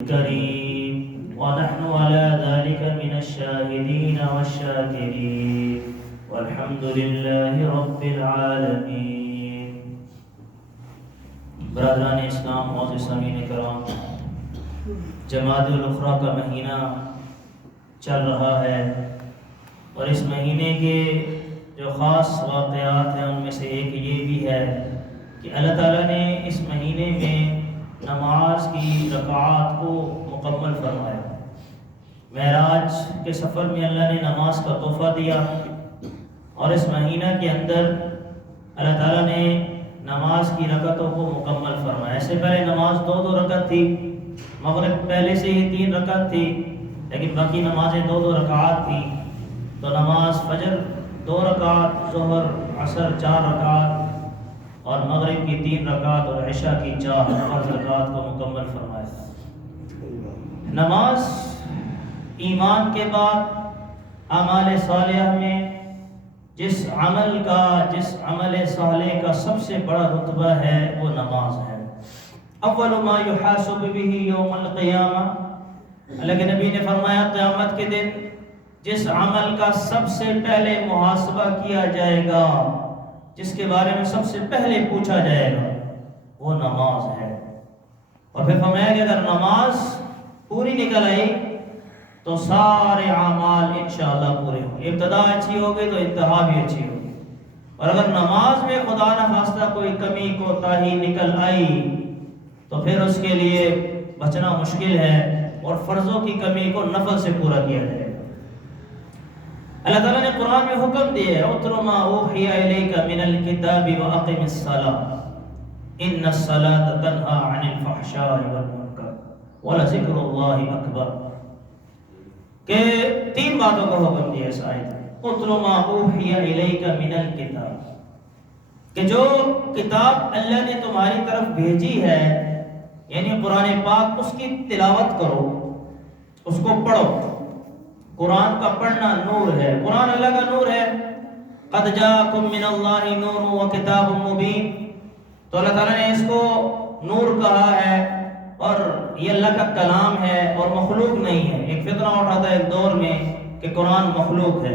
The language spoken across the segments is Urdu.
الكريم ونحن على ذلك من الشاهدين والشاكرين والحمد لله رب العالمين. برادران اسلام، معزز سامعین کرام، جمادی الاخری کا مہینہ چل رہا ہے اور اس مہینے کے جو خاص واقعات ہیں ان میں سے ایک یہ بھی ہے کہ اللہ تعالیٰ نے اس مہینے میں نماز کی رکعات کو مکمل فرمایا. معراج کے سفر میں اللہ نے نماز کا تحفہ دیا اور اس مہینہ کے اندر اللہ تعالیٰ نے نماز کی رکعتوں کو مکمل فرمایا. اس سے پہلے نماز دو رکعت تھی، مغرب پہلے سے ہی 3 رکعت تھی، لیکن باقی نمازیں 2 رکعات تھیں. تو نماز فجر 2 رکعت، ظہر عصر 4 رکعت اور مغرب کی 3 رکعت اور عشاء کی 4 فرض رکعات کو مکمل فرمایا. نماز ایمان کے بعد اعمال صالحہ میں جس عمل صالح کا سب سے بڑا رتبہ ہے وہ نماز ہے. اول ما یحاسب به یوم القیامہ، اللہ کے نبی نے فرمایا قیامت کے دن جس عمل کا سب سے پہلے محاسبہ کیا جائے گا، جس کے بارے میں سب سے پہلے پوچھا جائے گا، وہ نماز ہے. اور پھر فرمایا کہ اگر نماز پوری نکل آئی تو سارے اعمال انشاءاللہ پورے ہوں گے. ابتدا اچھی ہوگی تو انتہا بھی اچھی ہوگی. اور اگر نماز میں خدا نہ خواستہ کوئی کمی کوتاہی نکل آئی تو پھر اس کے لیے بچنا مشکل ہے اور فرضوں کی کمی کو نفل سے پورا کیا جائے گا. اللہ تعالیٰ نے قرآن میں حکم دیا ہے اتل ما اوحی الیک من الکتاب واقم الصلاۃ ان الصلاۃ تنہی عن الفحشاء والمنکر ولذکر اللہ اکبر. کہ 3 باتوں کا حکم دیا اس آیت میں. اتل ما اوحی الیک من الکتاب، کہ جو کتاب اللہ نے تمہاری طرف بھیجی ہے یعنی قرآن پاک، اس کی تلاوت کرو، اس کو پڑھو. قرآن کا پڑھنا نور ہے، قرآن اللہ کا نور ہے. قد جاءکم من اللہ نور و کتاب مبین. تو اللہ تعالیٰ نے اس کو نور کہا ہے اور یہ اللہ کا کلام ہے اور مخلوق نہیں ہے. ایک فتنہ اٹھا تھا ایک دور میں کہ قرآن مخلوق ہے،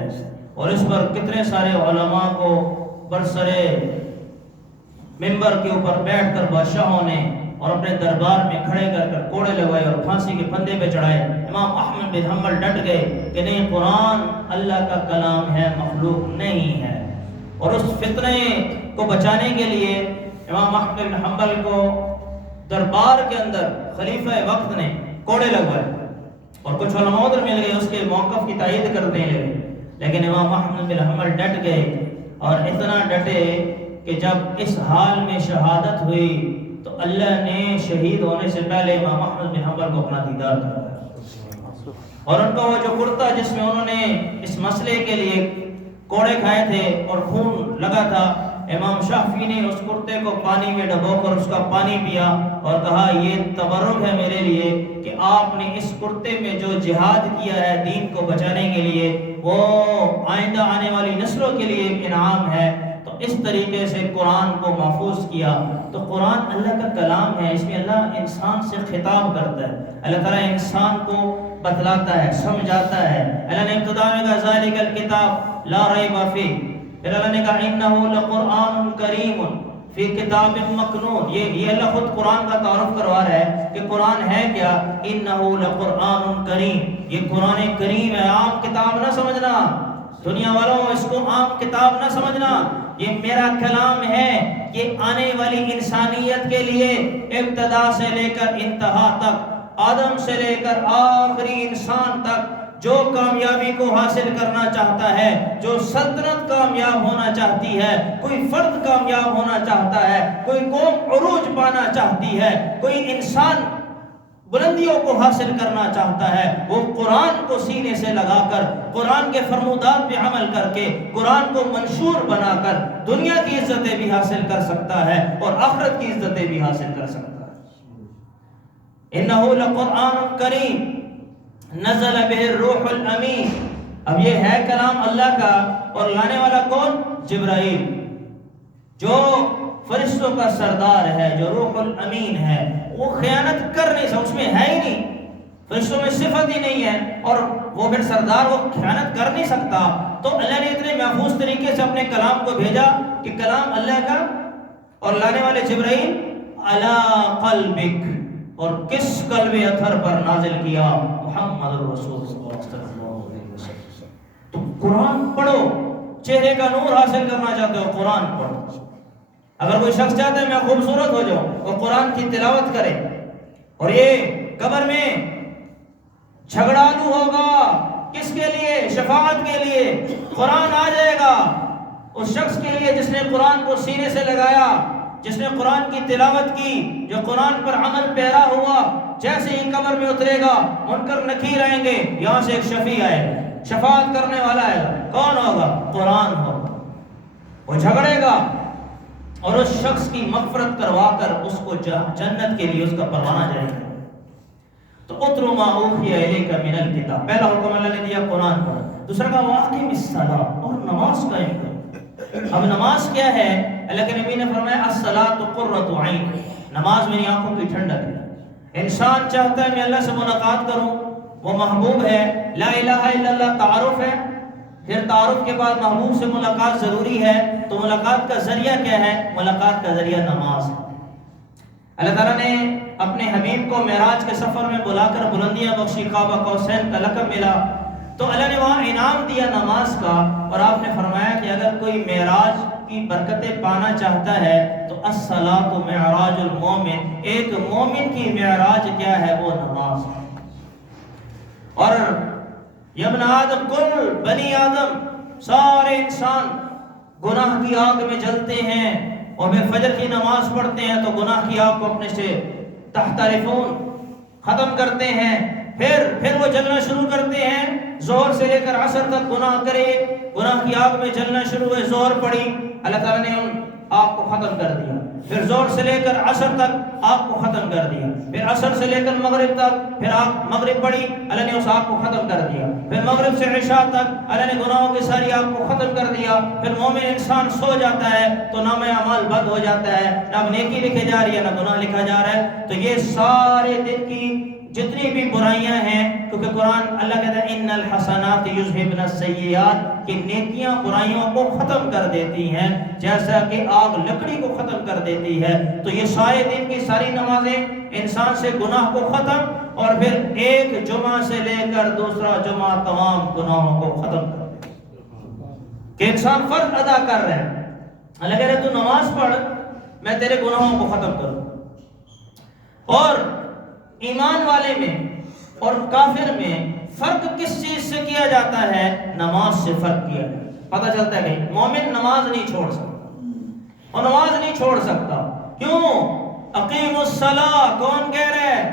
اور اس پر کتنے سارے علماء کو برسرے ممبر کے اوپر بیٹھ کر بادشاہوں نے اور اپنے دربار میں کھڑے کر کر کوڑے لگائے اور پھانسی کے پھندے پہ چڑھائے. امام احمد بن حنبل ڈٹ گئے کہ نہیں، قرآن اللہ کا کلام ہے، مخلوق نہیں ہے. اور اس فتنے کو بچانے کے لیے امام احمد بن حنبل کو دربار کے اندر خلیفہ وقت نے کوڑے لگوائے اور کچھ علماء ادھر مل گئے اس کے موقف کی تائید کرنے لگے. لیکن امام احمد بن حنبل ڈٹ گئے اور اتنا ڈٹے کہ جب اس حال میں شہادت ہوئی تو اللہ نے شہید ہونے سے پہلے امام احمد بن حنبل کو اپنا دیدار کرایا. اور ان کا وہ جو کرتا جس میں انہوں نے اس مسئلے کے لیے کوڑے کھائے تھے اور خون لگا تھا، امام شافعی نے اس کرتے کو پانی میں ڈبو کر اس کا پانی پیا اور کہا یہ تبرک ہے میرے لیے کہ آپ نے اس کرتے میں جو جہاد کیا ہے دین کو بچانے کے لیے، وہ آئندہ آنے والی نسلوں کے لیے ایک انعام ہے. تو اس طریقے سے قرآن کو محفوظ کیا. تو قرآن اللہ کا کلام ہے، اس میں اللہ انسان سے خطاب کرتا ہے. اللہ تعالیٰ انسان کو بتلاتا ہے، سمجھاتا ہے. اللہ نے ابتدا میں کہا ذالک الکتاب لا ریب فیہ، پھر اللہ نے کہا انہ لقرآن کریم فی کتاب مکنون. یہ اللہ خود قرآن کا تعارف کروا رہا ہے کہ قرآن ہے کیا، انہ لقرآن کریم، یہ قرآن کریم ہے. عام کتاب نہ سمجھنا دنیا والوں، اس کو عام کتاب نہ سمجھنا، یہ میرا کلام ہے. یہ آنے والی انسانیت کے لیے ابتدا سے لے کر انتہا تک، آدم سے لے کر آخری انسان تک جو کامیابی کو حاصل کرنا چاہتا ہے، جو سلطنت کامیاب ہونا چاہتی ہے، کوئی فرد کامیاب ہونا چاہتا ہے، کوئی قوم عروج پانا چاہتی ہے، کوئی انسان بلندیوں کو حاصل کرنا چاہتا ہے، وہ قرآن کو سینے سے لگا کر، قرآن کے فرمودات پہ عمل کر کے، قرآن کو منشور بنا کر دنیا کی عزتیں بھی حاصل کر سکتا ہے اور آخرت کی عزتیں بھی حاصل کر سکتا ہے. انہ لقرآن کریم نزل بہ الروح الامین. اب یہ ہے کلام اللہ کا اور لانے والا کون؟ جبرائیل، جو فرشتوں کا سردار ہے، جو روح الامین ہے. وہ خیانت کر نہیں سکتا، اس میں ہے ہی نہیں. فرشتوں میں صفت ہی نہیں ہے، اور وہ پھر سردار وہ خیانت کر نہیں سکتا، تو اللہ نے اتنے محفوظ طریقے سے اپنے کلام کو بھیجا کہ کلام اللہ کا اور لانے والے جبرائیل علی قلبک، اور کس قلب اطہر پر نازل کیا؟ محمد رسول صلی اللہ علیہ وسلم۔ تو قرآن پڑھو، چہرے کا نور حاصل کرنا چاہتے ہو قرآن پڑھو۔ اگر کوئی شخص چاہتا ہے میں خوبصورت ہو جاؤں، وہ قرآن کی تلاوت کرے، اور یہ قبر میں جھگڑالو ہوگا کس کے لیے؟ شفاعت کے لیے۔ قرآن آ جائے گا اس شخص کے لیے جس نے قرآن کو سینے سے لگایا، جس نے قرآن کی تلاوت کی، جو قرآن پر عمل پیرا ہوا۔ جیسے ہی قبر میں اترے گا منکر نکیر آئیں گے، یہاں سے ایک شفیع آئے گا، شفاعت کرنے والا آئے گا۔ کون ہوگا؟ قرآن ہوگا۔ وہ جھگڑے گا اور اس شخص کی مغفرت کروا کر اس کو جنت کے لیے اس کا پروانہ جائے گا۔ تو اتلو ما اوحی الیک من الکتاب، پہلا حکم اللہ نے دیا قرآن پڑھ، دوسرا کہا واقم الصلاۃ، اور نماز قائم کر۔ اب نماز کیا ہے؟ اللہ کے نبی نے فرمایا الصلاۃ قرۃ عین، نماز میری آنکھوں کی ٹھنڈک ہے۔ انسان چاہتا ہے میں اللہ سے ملاقات کروں، وہ محبوب ہے، لا الہ الا اللہ تعارف ہے، پھر تعارف کے بعد محبوب سے ملاقات ضروری ہے، تو ملاقات کا ذریعہ کیا ہے؟ ملاقات کا ذریعہ نماز ہے۔ اللہ تعالیٰ نے اپنے حبیب کو معراج کے سفر میں بلا کر بلندیاں بخشی، قاب قوسین کا لقب ملا، تو اللہ نے وہاں انعام دیا نماز کا، اور آپ نے فرمایا کہ اگر کوئی معراج کی برکتیں پانا چاہتا ہے تو الصلاۃ معراج المومن، ایک مومن کی معراج کیا ہے؟ وہ نماز ہے۔ اور یا ابن آدم، کل بنی آدم، سارے انسان گناہ کی آگ میں جلتے ہیں، اور پھر فجر کی نماز پڑھتے ہیں تو گناہ کی آگ کو اپنے سے تحترفون، ختم کرتے ہیں، پھر وہ جلنا شروع کرتے ہیں۔ ظہر سے لے کر عصر تک گناہ کرے، گناہ کی آگ میں جلنا شروع ہوئے، ظہر پڑھی، اللہ تعالیٰ نے ان آگ کو ختم کر دیا۔ پھر ظہر سے لے کر عصر تک آگ کو ختم کر دیا، پھر عصر سے لے کر مغرب تک، پھر آگ مغرب پڑی، اللہ نے اس آگ کو ختم کر دیا، پھر مغرب سے عشاء تک اللہ نے گناہوں کی ساری آگ کو ختم کر دیا۔ پھر مومن انسان سو جاتا ہے تو نام اعمال بند ہو جاتا ہے، نہ اب نیکی لکھی جا رہی ہے نہ گناہ لکھا جا رہا ہے۔ تو یہ سارے دن کی جتنی بھی برائیاں ہیں، کیونکہ قرآن اللہ کہتا ہے ان الحسنات یذہبن السیئات، کہ نیکیاں برائیوں کو ختم کر دیتی ہیں جیسا کہ آگ لکڑی کو ختم کر دیتی ہے۔ تو یہ سارے دن کی ساری نمازیں انسان سے گناہ کو ختم، اور پھر ایک جمعہ سے لے کر دوسرا جمعہ تمام گناہوں کو ختم کر دیتی ہے، کہ انسان فرض ادا کر رہا ہے۔ اللہ کہہ رہے تو نماز پڑھ، میں تیرے گناہوں کو ختم کروں۔ اور ایمان والے میں اور کافر میں فرق کس چیز سے کیا جاتا ہے؟ نماز سے فرق کیا جاتا ہے۔ پتہ چلتا ہے کہ مومن نماز نہیں چھوڑ سکتا، اور نماز نہیں چھوڑ سکتا۔ کیوں؟ اقیم الصلاۃ کون کہہ رہا ہے؟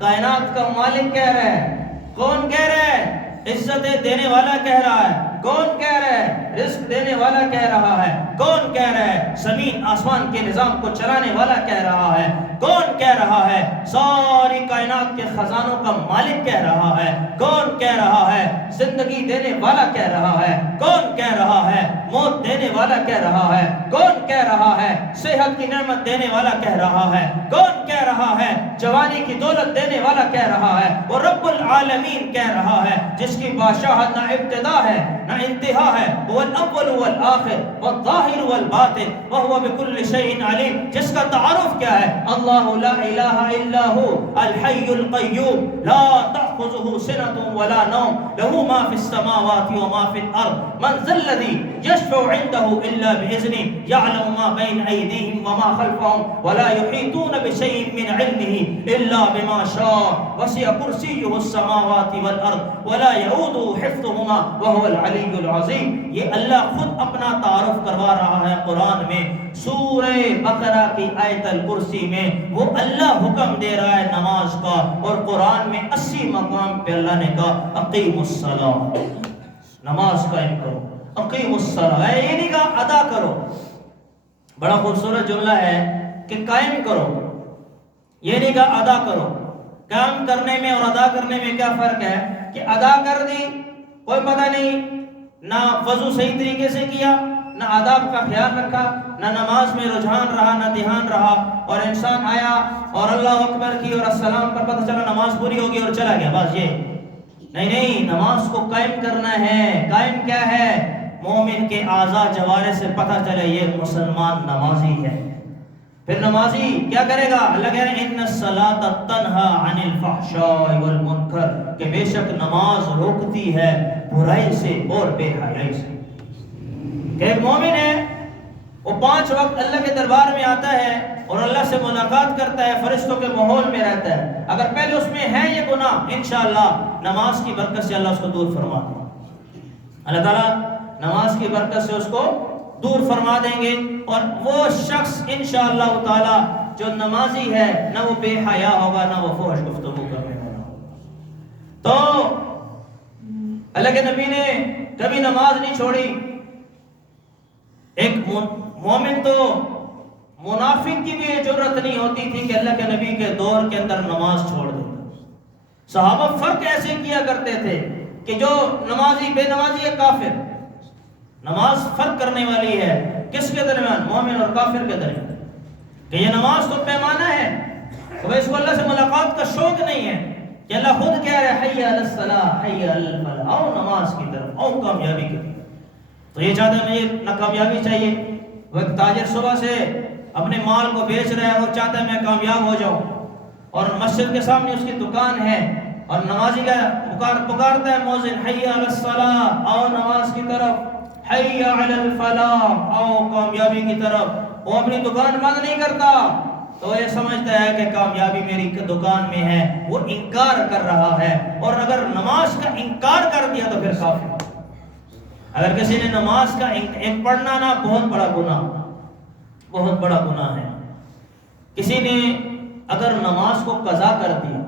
کائنات کا مالک کہہ رہا ہے۔ کون کہہ رہا ہے؟ عزتیں دینے والا کہہ رہا ہے۔ کون کہہ رہا ہے؟ رزق دینے والا کہہ رہا ہے۔ کون کہہ رہا ہے؟ زمین آسمان کے نظام کو چلانے والا کہہ رہا ہے۔ کون کہہ رہا ہے؟ ساری کائنات کے خزانوں کا مالک کہہ رہا ہے۔ کون کہہ رہا ہے؟ زندگی دینے والا کہہ رہا ہے۔ کون کہہ رہا ہے؟ موت دینے والا کہہ رہا ہے۔ کون کہہ رہا ہے؟ صحت کی نعمت دینے والا کہہ رہا ہے۔ کون کہہ رہا ہے؟ جوانی کی دولت دینے والا کہہ رہا ہے۔ وہ رب العالمین کہہ رہا ہے، جس کی بادشاہت نہ ابتدا ہے نہ انتہا ہے، وہ الاول والآخر والظاہر والباطن وهو بكل شيء علیم، جس کا تعارف کیا ہے؟ اللہ لا الہ الا هو الحی القیوم لا تأخذه سنة ولا نوم له ما في السماوات وما في الارض من ذا الذي يشفع عنده الا باذنه يعلم ما بين ايديهم وما خلفهم ولا يحيطون بشيء من علمه الا بما شاء وسع كرسيه السماوات والارض ولا يؤوده حفظهما وهو العلي العظیم۔ یہ اللہ خود اپنا تعارف کروا رہا ہے قرآن میں، سورہ بقرہ کی آیت الکرسی میں۔ وہ اللہ حکم دے رہا ہے نماز کا، اور قرآن میں 80 مقام پہ اللہ نے کہا اقیم الصلاۃ، نماز قائم کرو۔ اقیم الصلاۃ، یہ نہیں کہا ادا کرو۔ بڑا خوبصورت جملہ ہے کہ قائم کرو، یہ نہیں کہا ادا کرو۔ کام کرنے میں اور ادا کرنے میں کیا فرق ہے؟ کہ ادا کر دی، کوئی پتہ نہیں، نہ وضو صحیح طریقے سے کیا، نہ آداب کا خیال رکھا، نہ نماز میں رجحان رہا، نہ دھیان رہا، اور انسان آیا اور اللہ اکبر کی اور السلام پر پتہ چلا نماز پوری ہوگی اور چلا گیا، بس یہ نہیں، نماز کو قائم کرنا ہے۔ قائم کیا ہے؟ مومن کے اعضاء جوارح سے پتہ چلے یہ مسلمان نمازی ہے۔ پھر نمازی کیا کرے گا؟ اللہ کہہ رہے ہیں ان الصلاۃ تنہی عن الفحشاء والمنکر، کہ بے شک نماز روکتی ہے برائی سے اور بے حیائی سے۔ کہ ایک مومن ہے وہ 5 وقت اللہ کے دربار میں آتا ہے اور اللہ سے ملاقات کرتا ہے، فرشتوں کے ماحول میں رہتا ہے، اگر پہلے اس میں ہے یہ گناہ، انشاءاللہ نماز کی برکت سے اللہ اس کو دور فرما دے گا۔ اللہ تعالیٰ نماز کی برکت سے اس کو دور فرما دیں گے، اور وہ شخص انشاءاللہ تعالیٰ جو نمازی ہے نہ وہ بے حیا ہوگا، نہ وہ فحش گفتگو کرنے والا ہوگا۔ تو اللہ کے نبی نے کبھی نماز نہیں چھوڑی۔ ایک مومن تو منافق کی بھی جرت نہیں ہوتی تھی کہ اللہ کے نبی کے دور کے اندر نماز چھوڑ دیتا۔ صحابہ فرق ایسے کیا کرتے تھے کہ جو نمازی بے نمازی ہے کافر، نماز فرق کرنے والی ہے کس کے درمیان؟ مومن اور کافر کے درمیان، کہ یہ نماز تو پیمانہ ہے، تو اس کو اللہ سے ملاقات کا شوق نہیں ہے، کہ اللہ خود کہہ رہے حی علی الصلاۃ حی علی الفلاح، آؤ نماز کی طرف، آؤ کامیابی کی طرف۔ تو یہ چاہتا ہے مجھے نہ کامیابی چاہیے، وہ ایک تاجر صبح سے اپنے مال کو بیچ رہا ہے، وہ چاہتا ہے میں کامیاب ہو جاؤں، اور مسجد کے سامنے اس کی دکان ہے، اور نمازی کا پکارتا ہے مؤذن حی علی الصلاۃ، آؤ نماز کی طرف، حی علی الفلاح، آؤ کامیابی کی طرف۔ وہ اپنی دکان بند نہیں کرتا، تو یہ سمجھتا ہے کہ کامیابی میری دکان میں ہے، وہ انکار کر رہا ہے، اور اگر نماز کا انکار کر دیا تو پھر کافر۔ اگر کسی نے نماز کا ایک پڑھنا نا بہت بڑا گناہ، بہت بڑا گناہ ہے۔ کسی نے اگر نماز کو قضا کر دیا،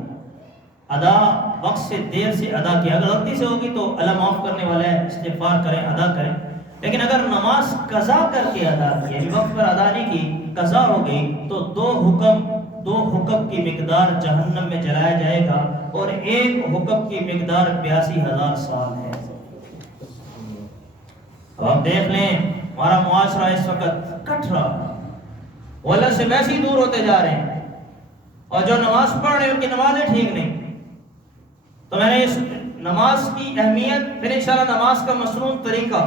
ادا وقت سے دیر سے ادا کیا، اگر غلطی سے ہوگی تو اللہ معاف کرنے والا ہے، استغفار کریں، ادا کریں، لیکن اگر نماز قضا کر کے ادا کی، وقت پر ادا نہیں کی، قضا ہو گئی، تو دو حکم کی مقدار جہنم میں جلایا جائے گا، اور ایک حکم کی مقدار 82,000 سال ہے۔ اب آپ دیکھ لیں ہمارا معاشرہ اس وقت کٹ رہا، وہ اللہ سے ویسے ہی دور ہوتے جا رہے ہیں، اور جو نماز پڑھ رہے ہیں ان کی نمازیں ٹھیک نہیں۔ تو میں نے اس نماز کی اہمیت، پھر انشاءاللہ نماز کا مسنون طریقہ،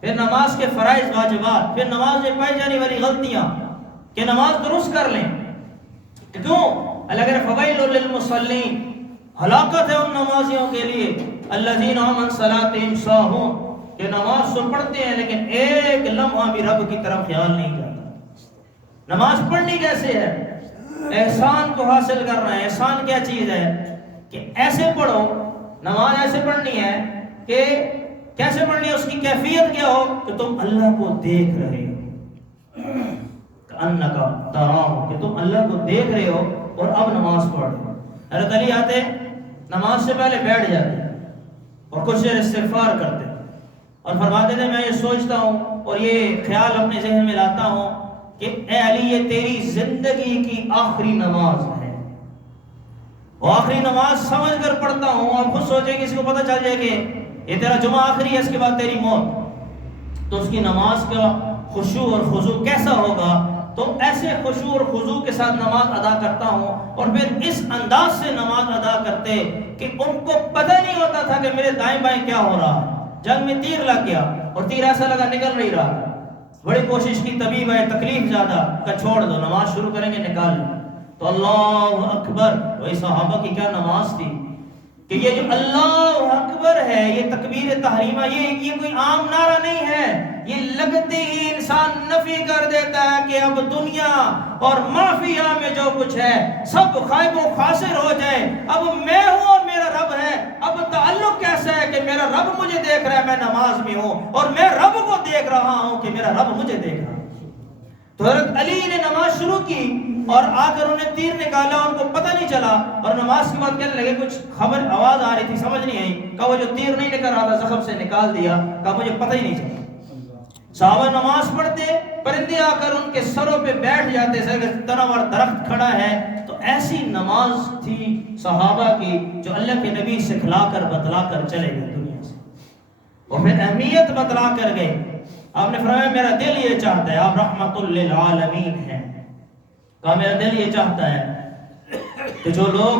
پھر نماز کے فرائض واجبات، پھر نماز میں پائی جانے والی غلطیاں، کہ نماز درست کر لیں۔ کیوں؟ اللہ کہہ رہے فویل للمصلین، ہلاکت ہے ان نمازیوں کے لیے، الذین هم عن صلاتهم ساہون، کہ نماز تو پڑھتے ہیں لیکن ایک لمحہ بھی رب کی طرف خیال نہیں جاتا۔ نماز پڑھنی کیسے ہے؟ احسان کو حاصل کرنا ہے۔ احسان کیا چیز ہے؟ کہ ایسے پڑھو، نماز ایسے پڑھنی ہے کہ کیسے پڑھنی ہے، اس کی کیفیت کیا ہو کہ تم اللہ کو دیکھ رہے ہو، کأنکا تراہ، کہ تم اللہ کو دیکھ رہے ہو اور اب نماز پڑھ رہے ہو۔ حضرت علی آتے نماز سے پہلے بیٹھ جاتے اور کچھ دیر استغفار کرتے اور فرماتے تھے میں یہ سوچتا ہوں اور یہ خیال اپنے ذہن میں لاتا ہوں کہ اے علی یہ تیری زندگی کی آخری نماز ہے، اور آخری نماز سمجھ کر پڑھتا ہوں۔ آپ خود سوچیں کسی کو پتہ چل جائے کہ یہ تیرا جمعہ آخری ہے، اس کے بعد تیری موت، تو اس کی نماز کا خشوع اور خضوع کیسا ہوگا؟ تو ایسے خشوع اور خضوع کے ساتھ نماز ادا کرتا ہوں، اور پھر اس انداز سے نماز ادا کرتے کہ ان کو پتہ نہیں ہوتا تھا کہ میرے دائیں بائیں کیا ہو رہا ہے۔ جنگ میں تیر لگ گیا اور تیر ایسا لگا نکل نہیں رہا، بڑی کوشش کی، طبیب ہے تکلیف زیادہ کہ چھوڑ دو، نماز شروع کریں گے نکال لیں، تو اللہ اکبر، وہی صحابہ کی کیا نماز تھی کہ یہ جو اللہ اکبر ہے، یہ تکبیر تحریمہ، یہ کوئی عام نعرہ نہیں ہے، یہ لگتے ہی انسان نفی کر دیتا ہے کہ اب دنیا اور مافیا میں جو کچھ ہے سب خائب و خاسر ہو جائے، اب میں ہوں اور میرا رب ہے۔ اب تعلق کیسا ہے کہ میرا رب مجھے دیکھ رہا ہے، میں نماز میں ہوں، اور میں رب کو دیکھ رہا ہوں کہ میرا رب مجھے دیکھ رہا ہے۔ تو حضرت علی نے نماز شروع کی اور آ کر انہیں تیر نکالا، ان کو پتہ نہیں چلا، اور نماز کے بعد کہنے لگے کچھ خبر آواز آ رہی تھی سمجھ نہیں آئی، کہا وہ جو تیر نہیں نکل رہا تھا زخم سے نکال دیا، کہا مجھے پتہ ہی نہیں چلا۔ صحابہ نماز پڑھتے، پرندے آ کر ان کے سروں پہ بیٹھ جاتے، تناور درخت کھڑا ہے۔ تو ایسی نماز تھی صحابہ کی جو اللہ کے نبی سکھلا کر بتلا کر چلے گئے دنیا سے، اور پھر اہمیت بتلا کر گئے۔ آپ نے فرمایا میرا دل یہ چاہتا ہے، آپ رحمت للعالمین ہیں، کہا میرا دل یہ چاہتا ہے کہ جو لوگ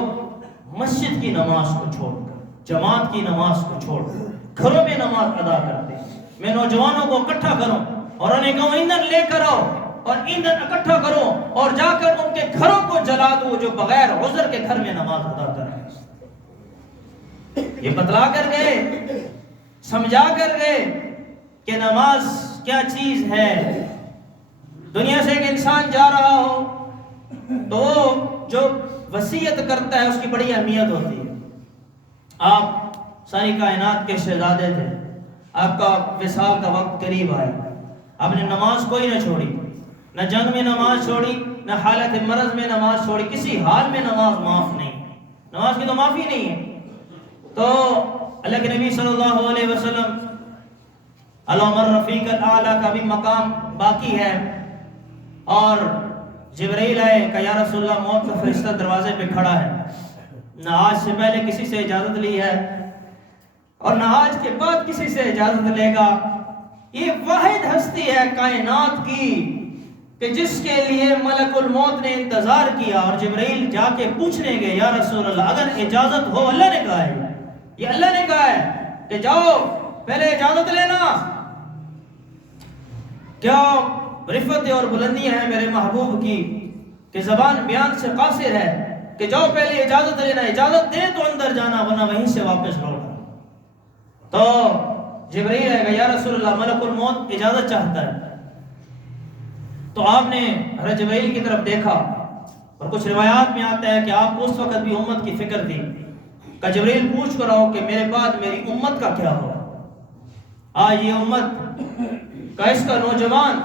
مسجد کی نماز کو چھوڑ کر، جماعت کی نماز کو چھوڑ کر گھروں میں نماز ادا کرتے ہیں، میں نوجوانوں کو اکٹھا کروں اور انہیں کہوں ایندھن لے کر آؤ اور ایندھن اکٹھا کرو اور جا کر ان کے گھروں کو جلا دو جو بغیر عذر کے گھر میں نماز ادا کر رہے ہیں۔ یہ بتلا کر گئے، سمجھا کر گئے کہ نماز کیا چیز ہے۔ دنیا سے ایک انسان جا رہا ہو تو وہ جو وصیت کرتا ہے اس کی بڑی اہمیت ہوتی ہے۔ آپ ساری کائنات کے شہزادے تھے، آپ کا وصال کا وقت قریب آیا، آپ نے نماز کوئی نہ چھوڑی، نہ جنگ میں نماز چھوڑی، نہ حالت مرض میں نماز چھوڑی، کسی حال میں نماز معاف نہیں، نماز کی تو معافی نہیں ہے۔ تو اللہ کے نبی صلی اللہ علیہ وسلم علام الرفیق الاعلیٰ کا بھی مقام باقی ہے، اور جبرائیل آئے کہ یا رسول اللہ موت کا فرشتہ دروازے پہ کھڑا ہے، نہ آج سے پہلے کسی سے اجازت لی ہے اور نہ آج کے بعد کسی سے اجازت لے گا۔ یہ واحد ہستی ہے کائنات کی کہ جس کے لیے ملک الموت نے انتظار کیا، اور جبرائیل جا کے پوچھنے گئے یا رسول اللہ اگر اجازت ہو، اللہ نے کہا ہے، یہ اللہ نے کہا ہے کہ جاؤ پہلے اجازت لینا، کیا رفت اور بلندیاں ہیں میرے محبوب کی کہ زبان بیان سے قاصر ہے کہ جاؤ پہلے اجازت لینا، اجازت دے تو اندر جانا ورنہ وہیں سے واپس لوٹنا۔ تو جبرائیل ہے کہ یا رسول اللہ ملک الموت اجازت چاہتا ہے۔ تو آپ نے حضرت جبرائیل کی طرف دیکھا، اور کچھ روایات میں آتا ہے کہ آپ کو اس وقت بھی امت کی فکر تھی، کہ جبرائیل پوچھ کر آؤ کہ میرے بعد میری امت کا کیا ہو۔ آج یہ امت کا اس کا نوجوان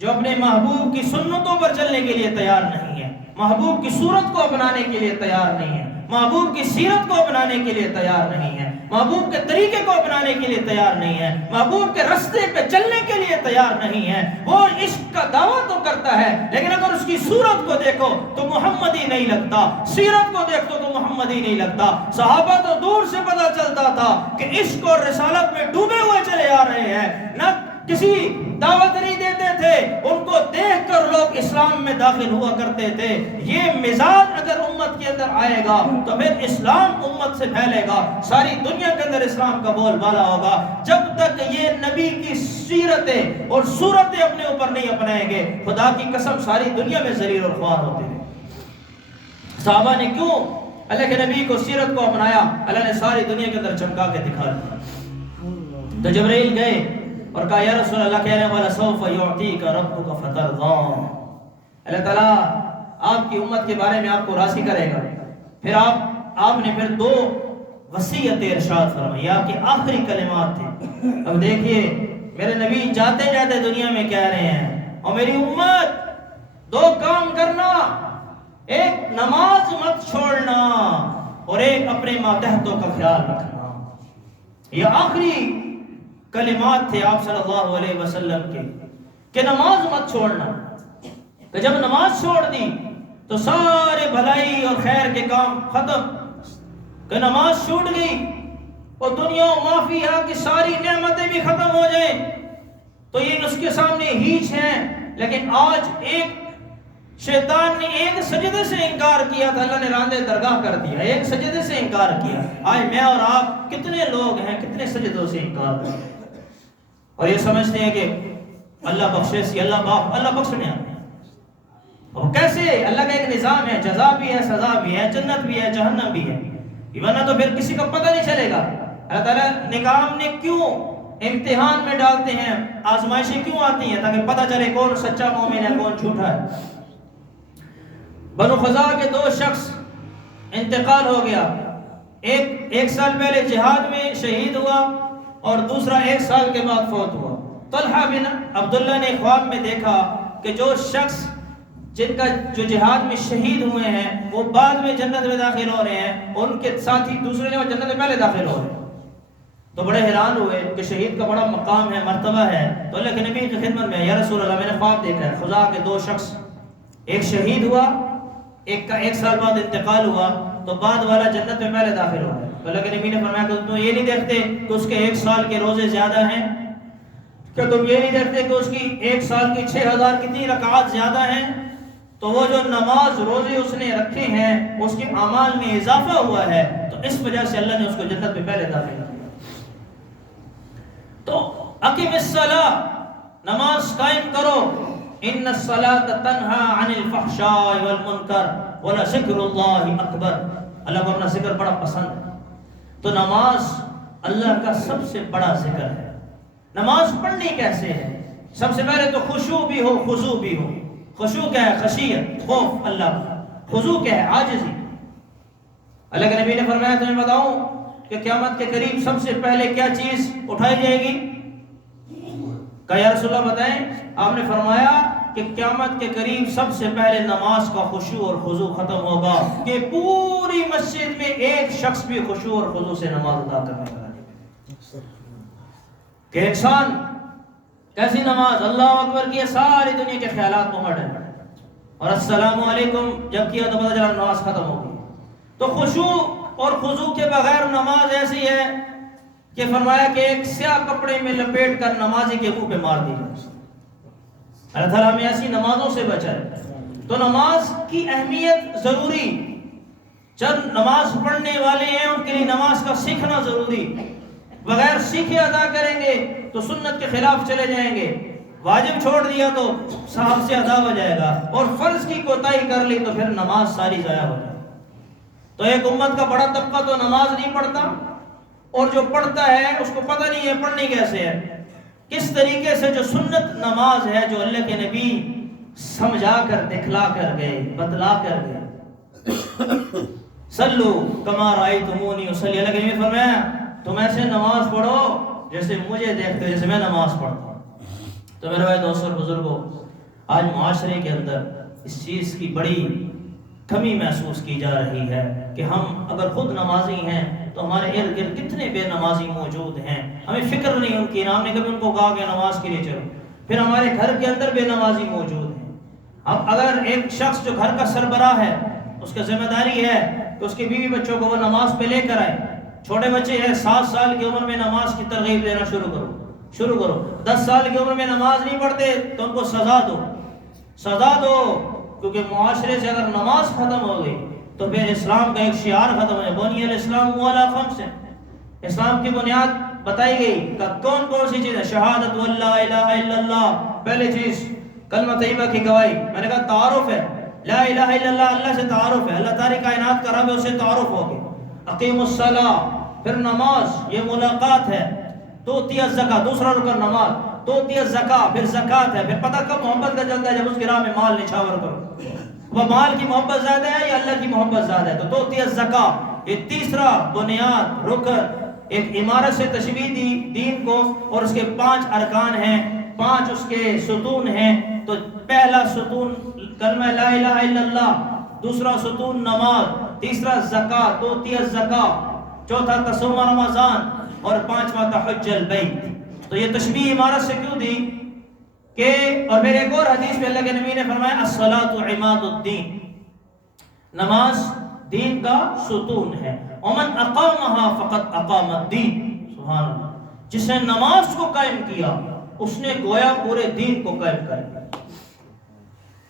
جو اپنے محبوب کی سنتوں پر چلنے کے لیے تیار نہیں ہے، محبوب کی صورت کو اپنانے کے لیے تیار نہیں ہے، محبوب کی سیرت کو اپنانے کے لیے تیار نہیں ہے، محبوب کے طریقے کو اپنانے کے لیے تیار نہیں ہے، محبوب کے رستے پہ چلنے کے لیے تیار نہیں ہے۔ وہ عشق کا دعویٰ تو کرتا ہے لیکن اگر اس کی صورت کو دیکھو تو محمد ہی نہیں لگتا، سیرت کو دیکھو تو محمد ہی نہیں لگتا۔ صحابہ تو دور سے پتہ چلتا تھا کہ عشق اور رسالت میں ڈوبے ہوئے چلے آ رہے ہیں، نہ کسی دعوت نہیں دیتے تھے، ان کو دیکھ کر لوگ اسلام میں داخل ہوا کرتے تھے۔ یہ مزاج اگر امت کے اندر آئے گا تو پھر اسلام امت سے پھیلے گا، ساری دنیا کے اندر اسلام کا بول بالا ہوگا۔ جب تک یہ نبی کی سیرتیں اور صورتیں اپنے اوپر نہیں اپنائیں گے، خدا کی قسم ساری دنیا میں ذلیل اور خوار ہوتے ہیں۔ صحابہ نے کیوں اللہ کے نبی کو سیرت کو اپنایا؟ اللہ نے ساری دنیا کے اندر چمکا کے دکھا دیا۔ تو جبرائیل گئے اور کہا یا رسول اللہ کہنے والا سوف یعطیک ربک فترضا، اللہ تعالیٰ آپ کی امت کے بارے میں آپ کو راضی کرے گا۔ پھر آپ نے پھر دو وصیت ارشاد فرمائی، آپ کے آخری کلمات تھے۔ اب دیکھیے میرے نبی جاتے جاتے دنیا میں کہہ رہے ہیں اور میری امت دو کام کرنا، ایک نماز مت چھوڑنا اور ایک اپنے ماتحتوں کا خیال رکھنا۔ یہ آخری کلمات تھے آپ صلی اللہ علیہ وسلم کے کہ نماز مت چھوڑنا۔ تو جب نماز چھوڑ دی تو سارے بھلائی اور خیر کے کام ختم، کہ نماز چھوٹ گئی اور دنیا و مافیہ کی ساری نعمتیں بھی ختم ہو جائیں تو یہ اس کے سامنے ہیچ ہیں۔ لیکن آج ایک شیطان نے ایک سجدے سے انکار کیا تھا، اللہ نے راندے درگاہ کر دیا، ایک سجدے سے انکار کیا۔ آج میں اور آپ کتنے لوگ ہیں کتنے سجدوں سے انکار کرتے ہیں اور یہ سمجھتے ہیں کہ اللہ بخشے سی، اللہ بخشنے آتے ہیں۔ اور کیسے؟ اللہ کا ایک نظام ہے، جزا بھی ہے، سزا بھی ہے، جنت بھی ہے، جہنم بھی ہے، ورنہ تو پھر کسی کو پتہ نہیں چلے گا۔ اللہ تعالیٰ نکام نے کیوں امتحان میں ڈالتے ہیں، آزمائشیں کیوں آتی ہیں؟ تاکہ پتہ چلے کون سچا مومن ہے کون جھوٹا ہے۔ بنو خزاعہ کے دو شخص انتقال ہو گیا، ایک سال پہلے جہاد میں شہید ہوا اور دوسرا 1 سال کے بعد فوت ہوا۔ طلحہ بن عبداللہ نے خواب میں دیکھا کہ جو شخص جن کا جو جہاد میں شہید ہوئے ہیں وہ بعد میں جنت میں داخل ہو رہے ہیں، ان کے ساتھی دوسرے نے وہ جنت میں پہلے داخل ہو رہے ہیں۔ تو بڑے حیران ہوئے کہ شہید کا بڑا مقام ہے، مرتبہ ہے۔ تو اللہ کے نبی کی خدمت میں یا رسول اللہ میں نے خواب دیکھا ہے، خزاعہ کے 2 شخص، ایک شہید ہوا، ایک کا 1 سال بعد انتقال ہوا، تو بعد والا جنت میں پہلے داخل ہو گیا۔ تو اللہ کے نبی نے فرمایا کہ تم یہ نہیں دیکھتے کہ اس کے 1 سال کے روزے زیادہ ہیں؟ کیا تم یہ نہیں دیکھتے کہ اس کی 1 سال کی 6000 کتنی رکعات زیادہ ہیں؟ تو وہ جو نماز روزے اس نے رکھے ہیں اس کے اعمال میں اضافہ ہوا ہے، تو اس وجہ سے اللہ نے اس کو جنت میں پہلے داخل کیا۔ تو اقم الصلاۃ، نماز قائم کرو، ان الصلاۃ تنہا عن الفحشاء والمنکر ولذکر اللہ اکبر۔ اللہ کو اپنا ذکر بڑا پسند ہے، تو نماز اللہ کا سب سے بڑا ذکر ہے۔ نماز پڑھنی کیسے ہے؟ سب سے پہلے تو خشوع بھی ہو، خضوع بھی ہو۔ خشوع کیا ہے؟ خشیت، خوف اللہ کا۔ خضوع کیا ہے؟ عاجزی۔ اللہ کے نبی نے فرمایا تمہیں بتاؤں کہ قیامت کے قریب سب سے پہلے کیا چیز اٹھائی جائے گی؟ کہا یا رسول اللہ بتائیں۔ آپ نے فرمایا کہ قیامت کے قریب سب سے پہلے نماز کا خشوع اور خضوع ختم ہوگا، کہ پوری مسجد میں ایک شخص بھی خشوع اور خضوع سے نماز ادا کرنے والا نہیں۔ کہ انسان کیسی نماز اللہ اکبر کی ساری دنیا کے خیالات کو ہٹے اور السلام علیکم جب کیا تو پتہ چلا نماز ختم ہو گئی۔ تو خشوع اور خضوع کے بغیر نماز ایسی ہے کہ فرمایا کہ ایک سیاہ کپڑے میں لپیٹ کر نمازی کے منہ پہ مار دی جائے۔ اللہ تعالیٰ ہمیں ایسی نمازوں سے بچائے۔ تو نماز کی اہمیت ضروری، جب نماز پڑھنے والے ہیں ان کے لیے نماز کا سیکھنا ضروری۔ بغیر سیکھے ادا کریں گے تو سنت کے خلاف چلے جائیں گے، واجب چھوڑ دیا تو صاحب سے ادا ہو جائے گا، اور فرض کی کوتاہی کر لی تو پھر نماز ساری ضائع ہو جائے۔ تو ایک امت کا بڑا طبقہ تو نماز نہیں پڑھتا، اور جو پڑھتا ہے اس کو پتہ نہیں ہے پڑھنی کیسے ہے، کس طریقے سے جو سنت نماز ہے جو اللہ کے نبی سمجھا کر دکھلا کر گئے، بتلا کر گئے۔ صلو کما رأیتمونی اصلی، اللہ کے نبی فرمایا تم ایسے نماز پڑھو جیسے مجھے دیکھتے ہو، جیسے میں نماز پڑھتا ہوں۔ تو میرے بھائی دوستوں اور بزرگوں، آج معاشرے کے اندر اس چیز کی بڑی کمی محسوس کی جا رہی ہے کہ ہم اگر خود نمازی ہیں تو ہمارے ارد گرد کتنے بے نمازی موجود ہیں، ہمیں فکر نہیں ان کی، ہم نے کبھی ان کو کہا کہ نماز کے لیے چلو۔ پھر ہمارے گھر کے اندر بے نمازی موجود ہیں۔ اب اگر ایک شخص جو گھر کا سربراہ ہے، اس کا ذمہ داری ہے کہ اس کے بیوی بچوں کو وہ نماز پہ لے کر آئے۔ چھوٹے بچے ہیں 7 سال کی عمر میں نماز کی ترغیب دینا شروع کرو۔ 10 سال کی عمر میں نماز نہیں پڑھتے تو ان کو سزا دو، کیونکہ معاشرے سے اگر نماز ختم ہو گئی تو پھر اسلام کا ایک شعار ختم ہو جائے، بنی الاسلام علی 5۔ اسلام کی بنیاد بتائی گئی کہ کون سی چیز ہے؟ شہادت واللہ الہ الا اللہ، پہلی چیز کلمہ طیبہ کی گواہی۔ میں نے کہا تعارف ہے، لا الہ الا اللہ اللہ سے تعارف ہے، اللہ تعالی کائنات کا رب ہے، اس سے تعارف ہو گیا۔ اقیم الصلاۃ، پھر نماز یہ ملاقات ہے۔ توتی الزکاۃ، دوسرا رکن نماز، توتی الزکاۃ، پھر زکات ہے۔ پھر پتہ کب محبت کا چلتا ہے؟ جب اس کی راہ میں مال نچھاور کرو۔ وہ مال کی محبت زیادہ ہے یا اللہ کی محبت زیادہ ہے؟ تو توتی الزکاۃ یہ تیسرا بنیاد رکن، ایک عمارت سے تشبیہ دی دین کو، اور اس کے 5 ارکان ہیں، 5 اس کے ستون ہیں۔ تو پہلا ستون کلمہ لا الہ الا اللہ، دوسرا ستون نماز، تیسرا زکات، توتی الزکاۃ، چوتھا تصوم رمضان، اور 5واں تحج البیت۔ تو یہ تشبیہ عمارت سے کیوں دی کہ، اور پھر ایک اور حدیث میں اللہ کے نبی نے فرمایا الصلاۃ عماد الدین، نماز دین کا ستون ہے۔ ومن اقامها فقد اقام الدین، سبحان اللہ، جس نے نماز کو قائم کیا اس نے گویا پورے دین کو قائم کر دیا۔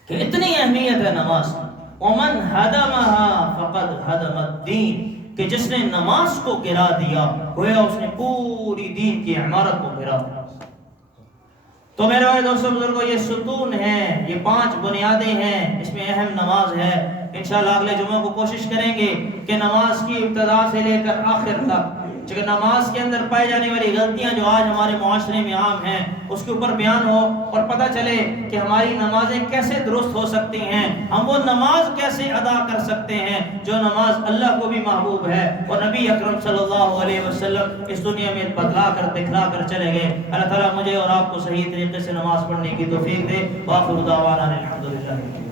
کہ اتنی اہمیت ہے نماز۔ ومن ہدمها فقد ہدم الدین، کہ جس نے نماز کو گرا دیا گویا اس نے پوری دین کی عمارت کو گرا دیا۔ تو میرے بھائی دوستوں بزرگوں، یہ ستون ہیں، یہ 5 بنیادیں ہیں، اس میں اہم نماز ہے۔ انشاءاللہ اگلے جمعہ کو کوشش کریں گے کہ نماز کی ابتدا سے لے کر آخر تک، چونکہ نماز کے اندر پائی جانے والی غلطیاں جو آج ہمارے معاشرے میں عام ہیں اس کے اوپر بیان ہو، اور پتہ چلے کہ ہماری نمازیں کیسے درست ہو سکتی ہیں، ہم وہ نماز کیسے ادا کر سکتے ہیں جو نماز اللہ کو بھی محبوب ہے، اور نبی اکرم صلی اللہ علیہ وسلم اس دنیا میں بتلا کر دکھلا کر چلے گئے۔ اللہ تعالیٰ مجھے اور آپ کو صحیح طریقے سے نماز پڑھنے کی توفیق دے۔ وآخر دعوانا الحمدللہ۔